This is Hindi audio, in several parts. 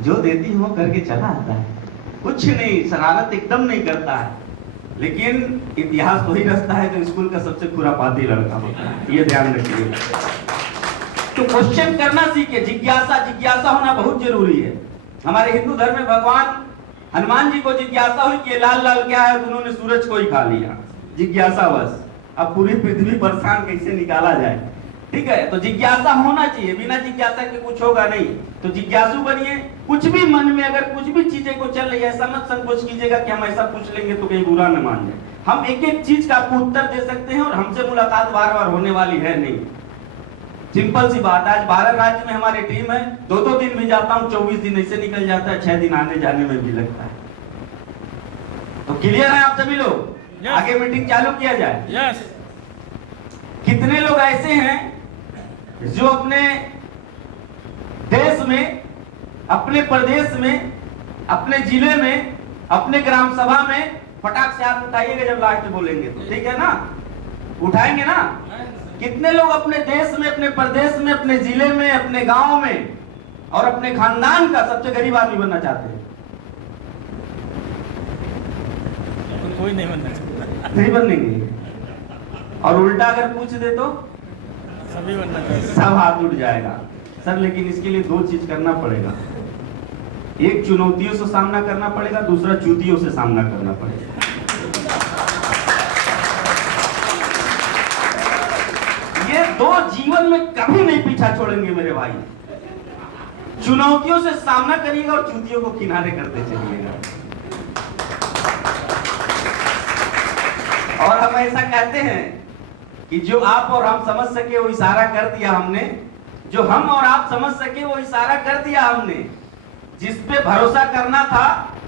जो देती है वो करके चला आता है, कुछ नहीं, शरारत एकदम नहीं करता है। लेकिन इतिहास वही रचता है जो स्कूल का सबसे खुरापाती लड़का होता है, ये ध्यान रखिए। तो क्वेश्चन करना सीखे, जिज्ञासा होना बहुत जरूरी है। हमारे हिंदू धर्म में भगवान हनुमान जी को जिज्ञासा हुई कि लाल लाल क्या है, तो उन्होंने सूरज को ही खा लिया, जिज्ञासावश। अब पूरी पृथ्वी परेशान कैसे निकाला जाए, ठीक है। तो जिज्ञासा होना चाहिए, बिना जिज्ञासा के कुछ होगा नहीं। तो जिज्ञासु बनिए, कुछ भी मन में अगर कुछ भी चीजें को चल रही है, ऐसा मत संकोच कीजिएगा कि हम ऐसा पूछ लेंगे तो कहीं बुरा न मान जाए। हम एक एक चीज का आपको उत्तर दे सकते हैं और हमसे मुलाकात बार बार होने वाली है नहीं। सिंपल सी बात है, आज 12 राज्य में हमारी टीम है, 2-2 दिन भी जाता हूँ, 24 दिन ऐसे निकल जाता है, 6 दिन आने जाने में भी लगता है। तो क्लियर है आप सभी लोग? yes. आगे मीटिंग चालू किया जाए। yes. कितने लोग ऐसे हैं जो अपने देश में, अपने प्रदेश में, अपने जिले में, अपने ग्राम सभा में फटाक से हाथ उठाइएगा जब लास्ट बोलेंगे तो, ठीक है ना? उठाएंगे ना? कितने लोग अपने देश में, अपने प्रदेश में, अपने जिले में, अपने गांव में और अपने खानदान का सबसे गरीब आदमी बनना चाहते हैं? कोई नहीं बनना चाहता। नहीं बनेंगे। और उल्टा अगर पूछ दे तो सभी बनना चाहिए, सब हाथ उठ जाएगा सर। लेकिन इसके लिए 2 चीज करना पड़ेगा, एक चुनौतियों से सामना करना पड़ेगा, दूसरा चूतियों से सामना करना पड़ेगा। ये 2 जीवन में कभी नहीं पीछा छोड़ेंगे मेरे भाई। चुनौतियों से सामना करिएगा और चूतियों को किनारे करते चलिएगा। और हम ऐसा कहते हैं कि जो आप और हम समझ सके वो इशारा कर दिया हमने, जो हम और आप समझ सके वो इशारा कर दिया हमने। जिस पे भरोसा करना था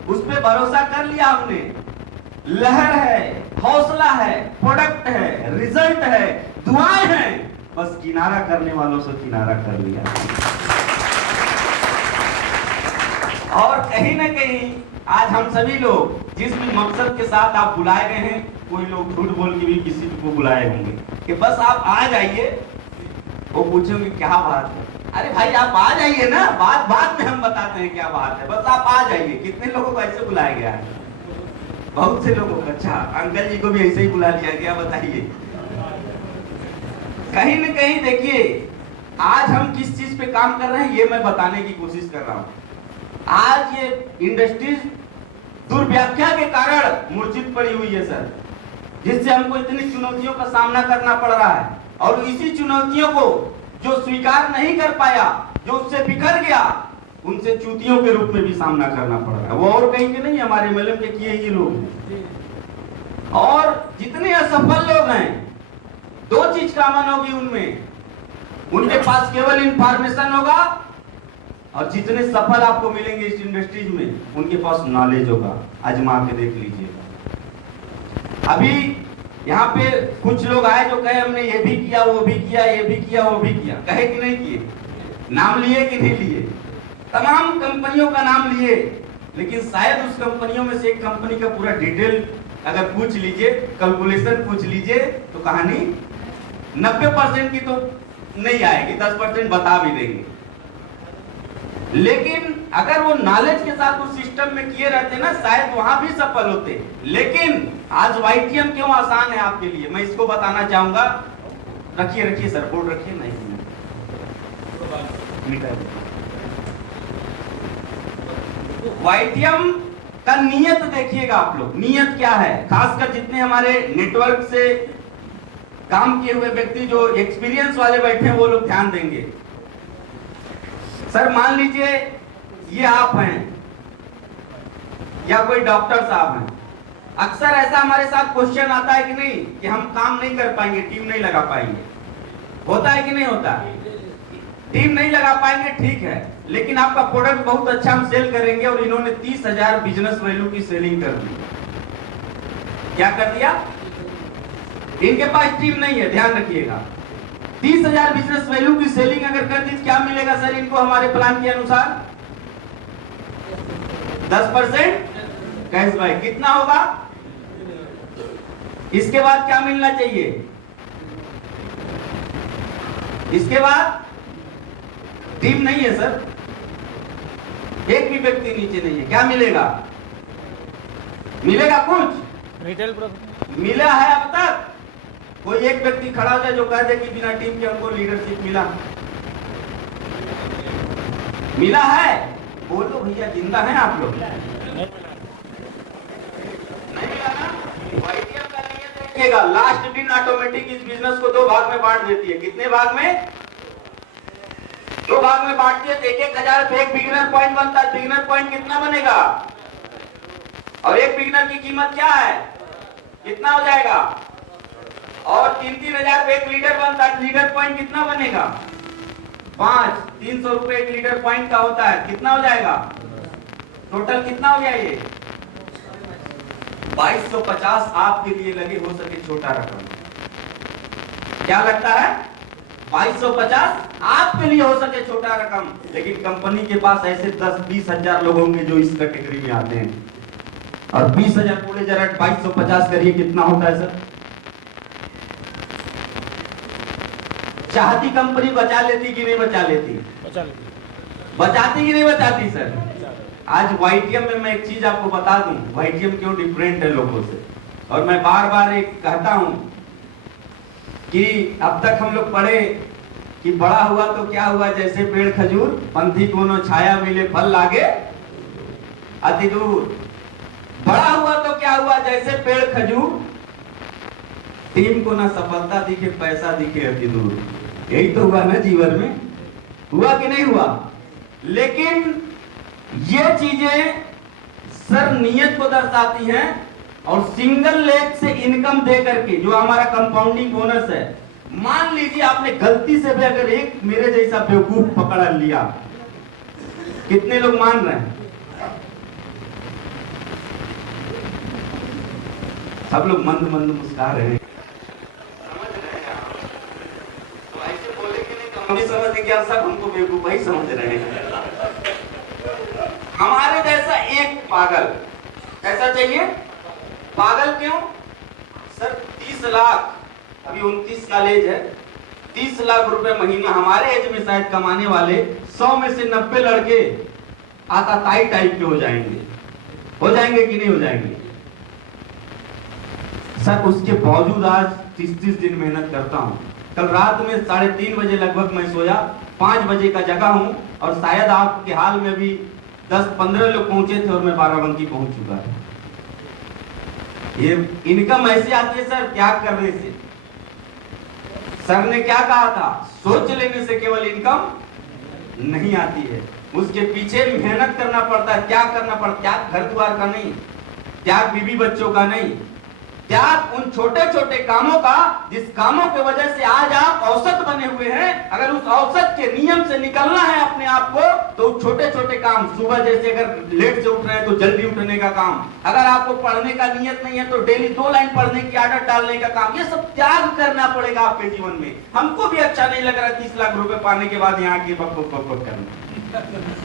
उस पे भरोसा कर लिया हमने। लहर है, हौसला है, प्रोडक्ट है, रिजल्ट है, दुआएं हैं, बस किनारा करने वालों से किनारा कर लिया। और कहीं ना कहीं आज हम सभी लोग जिस भी मकसद के साथ आप बुलाए गए हैं, कोई लोग झूठ बोल के भी किसी को बुलाए होंगे कि बस आप आ जाइए, वो पूछेंगे क्या बात है। अरे भाई आप आ जाइए ना, बात में हम बताते हैं क्या बात है, बस आप आ जाइए। कितने लोगों को ऐसे बुलाया गया है? बहुत से लोगों को। अच्छा, अंकल जी को भी ऐसे ही बुला लिया गया, बताइए। कहीं न कहीं देखिए, आज हम किस चीज पे काम कर रहे हैं ये मैं बताने की कोशिश कर रहा हूँ। आज ये इंडस्ट्रीज दुर्व्याख्या के कारण मूर्छित पड़ी हुई है सर, जिससे हमको इतनी चुनौतियों का सामना करना पड़ रहा है। और इसी चुनौतियों को जो स्वीकार नहीं कर पाया, जो उससे बिखर गया, उनसे चूतियों के रूप में भी सामना करना पड़ रहा है। वो और कहीं के नहीं, हमारे एमएलएम के किए ही लोग हैं। और जितने असफल लोग हैं, 2 चीज कॉमन होगी उनमें, उनके पास केवल इंफॉर्मेशन होगा, और जितने सफल आपको मिलेंगे इस इंडस्ट्रीज में, उनके पास नॉलेज होगा। आजमा के देख लीजिएगा। अभी यहाँ पे कुछ लोग आए जो कहे हमने ये भी किया, वो भी किया, ये भी किया, वो भी किया। कहे कि नहीं किए? नाम लिए कि नहीं लिए? तमाम कंपनियों का नाम लिए, लेकिन शायद उस कंपनियों में से एक कंपनी का पूरा डिटेल अगर पूछ लीजिए, कैलकुलेशन पूछ लीजिए, तो कहानी 90% की तो नहीं आएगी, 10% बता भी देंगे। लेकिन अगर वो नॉलेज के साथ उस सिस्टम में किए रहते ना, शायद वहां भी सफल होते। लेकिन आज वाईटीएम क्यों आसान है आपके लिए, मैं इसको बताना चाहूंगा। रखिए सर, बोर्ड रखिए। नहीं वाईटीएम का नियत देखिएगा आप लोग, नियत क्या है। खासकर जितने हमारे नेटवर्क से काम किए हुए व्यक्ति जो एक्सपीरियंस वाले बैठे हैं, वो लोग ध्यान देंगे। सर मान लीजिए ये आप हैं या कोई डॉक्टर साहब हैं, अक्सर ऐसा हमारे साथ क्वेश्चन आता है कि नहीं कि हम काम नहीं कर पाएंगे, टीम नहीं लगा पाएंगे। होता है कि नहीं होता? टीम नहीं लगा पाएंगे, ठीक है, लेकिन आपका प्रोडक्ट बहुत अच्छा हम सेल करेंगे और इन्होंने 30,000 बिजनेस वैल्यू की सेलिंग कर दी। क्या कर दिया? इनके पास टीम नहीं है, ध्यान रखिएगा। 30,000 बिजनेस वैल्यू की सेलिंग अगर कर दी, क्या मिलेगा सर इनको हमारे प्लान के अनुसार? 10% कैशबैक। कितना होगा? इसके बाद क्या मिलना चाहिए? इसके बाद टीम नहीं है सर, एक भी व्यक्ति नीचे नहीं है। क्या मिलेगा? मिलेगा कुछ? रिटेल प्रोफेशनल मिला है अब तक? कोई एक व्यक्ति खड़ा हो जाए जो कह दे कि बिना टीम के हमको लीडरशिप मिला? मिला है? बोलो भैया, जिंदा हैं आप लोग? नहीं मिला ना? YTM का नियम देखिएगा, लास्ट दिन ऑटोमेटिक इस बिजनेस को 2 भाग में बांट देती है। कितने भाग में? 2 भाग में बांटती है। 1,000 पे एक बिगिनर पॉइंट बनता है। बिगिनर पॉइंट कितना बनेगा? और एक बिगिनर की कीमत क्या है? कितना हो जाएगा? और 3,000 पे एक लीडर बनता है। लीडर पॉइंट कितना बनेगा? 5। 300 रुपए एक लीडर पॉइंट का होता है। कितना हो जाएगा? टोटल कितना हो गया ये? 2250 आपके लिए लगे हो सके छोटा रकम। क्या लगता है? 2250 आपके लिए हो सके छोटा रकम, लेकिन कंपनी के पास ऐसे 10-20 हजार लोग होंगे जो इस कैटेगरी में आते हैं। और 20,000 पूरे जरा 2250 करिए, कितना होता है सर? चाहती कंपनी बचा लेती कि नहीं बचा लेती? बचाती कि नहीं बचाती सर? आज YTM में मैं एक चीज आपको बता दूं, YTM क्यों डिफरेंट है लोगों से। और मैं बार बार एक कहता हूं कि अब तक हम लोग पढ़े कि बड़ा हुआ तो क्या हुआ, जैसे पेड़ खजूर, पंथी कोनो छाया मिले फल लागे अति दूर। बड़ा हुआ तो क्या हुआ, जैसे पेड़ खजूर, टीम को ना सफलता दिखे पैसा दिखे अति दूर। यही तो हुआ ना जीवन में? हुआ कि नहीं हुआ? लेकिन ये चीजें सर नियत को दर्शाती हैं। और सिंगल लेग से इनकम दे करके जो हमारा कंपाउंडिंग बोनस है, मान लीजिए आपने गलती से भी अगर एक मेरे जैसा बेवकूफ पकड़ लिया, कितने लोग मान रहे हैं? सब लोग मंद मंद मुस्कुरा रहे हैं। समझ रहे हैं आप? तो ऐसे बोले कि नहीं, हम भी समझ गए कि सब हमको बेवकूफ ही समझ रहे हैं। हमारे जैसा एक पागल कैसा चाहिए? पागल क्यों सर? 30 लाख, अभी 29 साल एज है, 30 लाख रुपए महीना हमारे एज में शायद कमाने वाले 100 में से 90 लड़के आताताई टाइप के हो जाएंगे। हो जाएंगे कि नहीं हो जाएंगे सर? उसके बावजूद आज 30 दिन मेहनत करता हूं। कल रात में 3:30 बजे लगभग मैं सोया, 5 बजे का जगा हूं, और शायद आपके हाल में भी 10-15 लोग पहुंचे थे और मैं बाराबंकी पहुंच चुका था। ये इनकम ऐसी आती है सर त्याग करने से। सर ने क्या कहा था? सोच लेने से केवल इनकम नहीं आती है, उसके पीछे मेहनत करना पड़ता है, त्याग करना पड़ता है। त्याग घर द्वार का नहीं, त्याग बीवी बच्चों का नहीं, त्याग उन छोटे छोटे कामों का जिस कामों की वजह से आज आप औसत बने हुए हैं। अगर उस औसत के नियम से निकलना है अपने आप को, तो छोटे छोटे काम, सुबह जैसे अगर लेट से उठ रहे हैं तो जल्दी उठने का काम, अगर आपको पढ़ने का नियत नहीं है तो डेली 2 लाइन पढ़ने की आदत डालने का काम, ये सब त्याग करना पड़ेगा आपके जीवन में। हमको भी अच्छा नहीं लग रहा 30 लाख रुपए पाने के बाद यहाँ की बक करना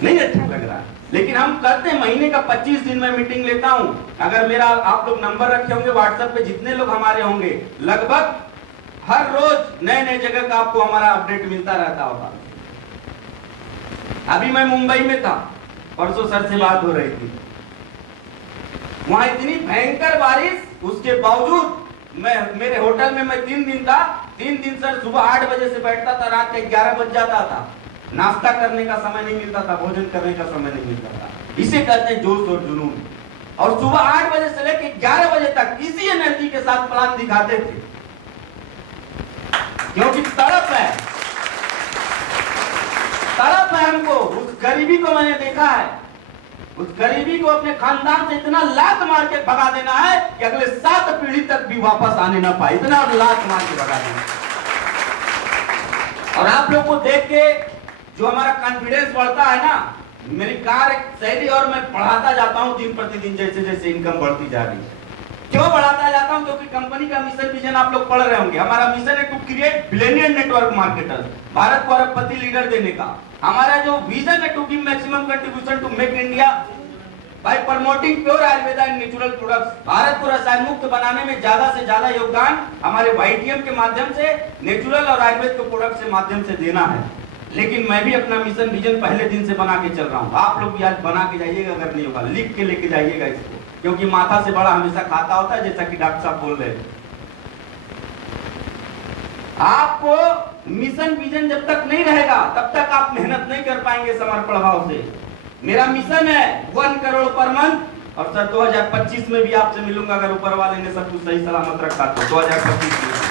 नहीं अच्छा लग रहा, लेकिन हम करते हैं। महीने का 25 दिन में मीटिंग लेता हूं। अगर मेरा आप लोग नंबर रखे होंगे व्हाट्सएप पे, जितने लोग हमारे होंगे, लगभग हर रोज नए नए जगह का आपको हमारा अपडेट मिलता रहता होगा। अभी मैं मुंबई में था, परसों सर से बात हो रही थी, वहां इतनी भयंकर बारिश, उसके बावजूद मेरे होटल में मैं 3 दिन था। 3 दिन सर सुबह 8 बजे से बैठता था, रात के 11 बज जाता था। नाश्ता करने का समय नहीं मिलता था, भोजन करने का समय नहीं मिलता था। इसे कहते हैं जोश और जुनून। और सुबह 8 बजे से लेकर 11 बजे तक इसी एनर्जी के साथ प्लान दिखाते थे, क्योंकि तड़प है हमको। उस गरीबी को मैंने देखा है, उस गरीबी को अपने खानदान से इतना लात मार के भगा देना है कि अगले 7 पीढ़ी तक भी वापस आने ना पाए, इतना लात मार के भगा देना। और आप लोग को देख के जो हमारा कॉन्फिडेंस बढ़ता है ना, मेरी कार्य शैली और मैं बढ़ाता जाता हूं दिन प्रतिदिन, जैसे जैसे इनकम बढ़ती जा रही है। क्यों बढ़ाता जाता हूं? क्योंकि कंपनी का मिशन विजन आप लोग पढ़ रहे होंगे। हमारा मिशन है to create billionaire network marketers, Bharat को अरबपति लीडर देने का। हमारा जो विजन है to give maximum contribution to make India by promoting pure Ayurveda and natural products. Bharat को रसायन मुक्त बनाने में ज्यादा से ज्यादा योगदान हमारे YTM के माध्यम से, नेचुरल और आयुर्वेद के प्रोडक्ट के माध्यम से देना है। लेकिन मैं भी अपना मिशन विजन पहले दिन से बना के चल रहा हूँ। आप लोग भी आज बना के जाइएगा, अगर नहीं होगा लिख के लेके जाइएगा इसको, क्योंकि माथा से बड़ा हमेशा खाता होता है, जैसा कि डॉक्टर साहब बोल रहे हैं। आपको मिशन विजन जब तक नहीं रहेगा तब तक आप मेहनत नहीं कर पाएंगे समर्पण भाव से। मेरा मिशन है 1 करोड़ पर मंथ, और सर 2025 में भी आपसे मिलूंगा अगर ऊपर वाले ने सब कुछ सही सलामत रखा तो 2025 में।